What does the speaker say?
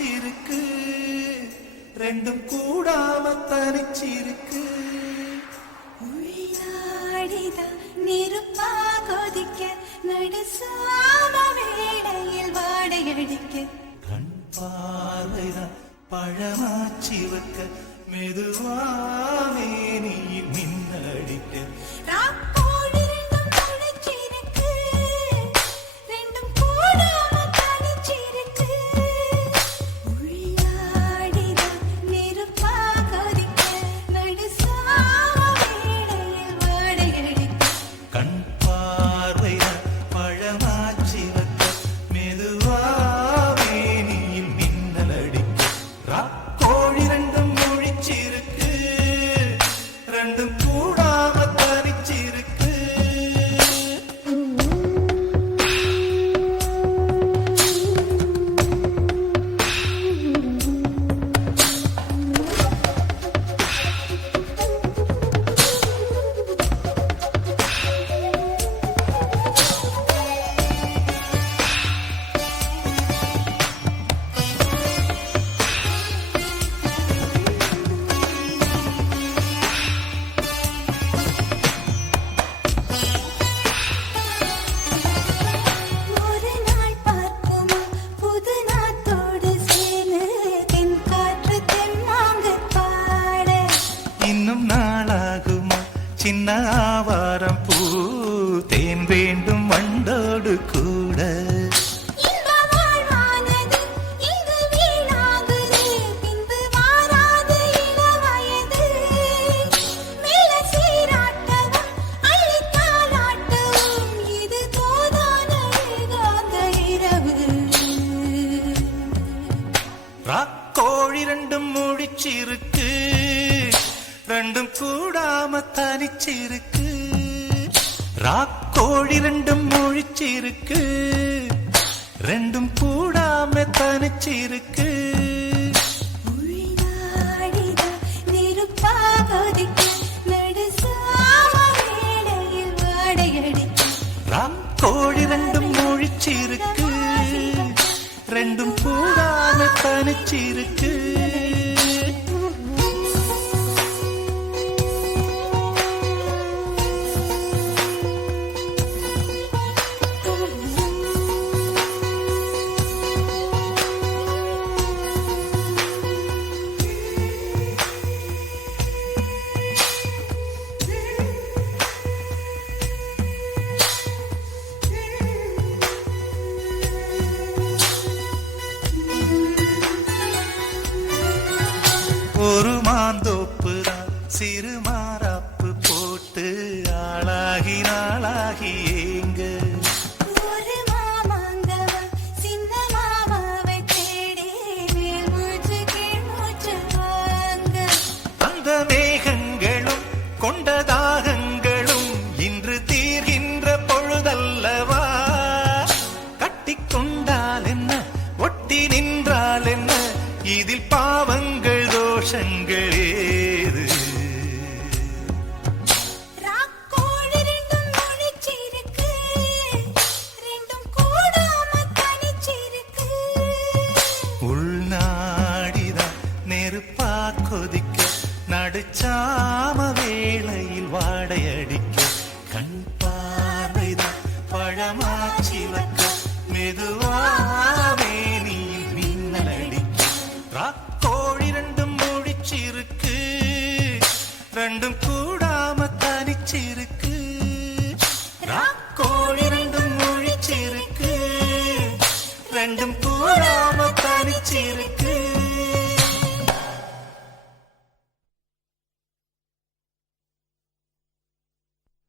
தனிச்சிருக்கு. ரெண்டும் கூடாம தனிச்சிருக்கு நெருப்பா கொதிக்க நடுசாம வேளையில் வாடையடிக்க. கண் பார்வைதான் பழமாச்சி வைக்க மெதுவாவே நீ மின் சின்ன ஆவாரம் பூ தேன் வேண்டும் வண்டோடு கூட. ராக்கோழி ரெண்டும் முழிச்சிருக்கு. ரெண்டும் கூடாம தனிச்சிருக்கு. ராக்கோழி ரெண்டும் முழிச்சிருக்கு. ரெண்டும் கூடாம தனிச்சிருக்கு. ராக்கோழி ரெண்டும் முழிச்சிருக்கு. ரெண்டும் கூடாம தனிச்சிருக்கு. ஆளாகி நாளாகி சாம வேளையில் வாடையடிக்க கண் பார்வைதான் பழமாச்சிலக்க மெதுவா வேலியில் மின்னல் அடிக்க கோழி ரெண்டும் முடிச்சிருக்கு ரெண்டும் கூடாம தனிச்சிருக்கு. கோழி ரெண்டும் முழிச்சிருக்கு ரெண்டும் கூடாம தனிச்சிருக்கு.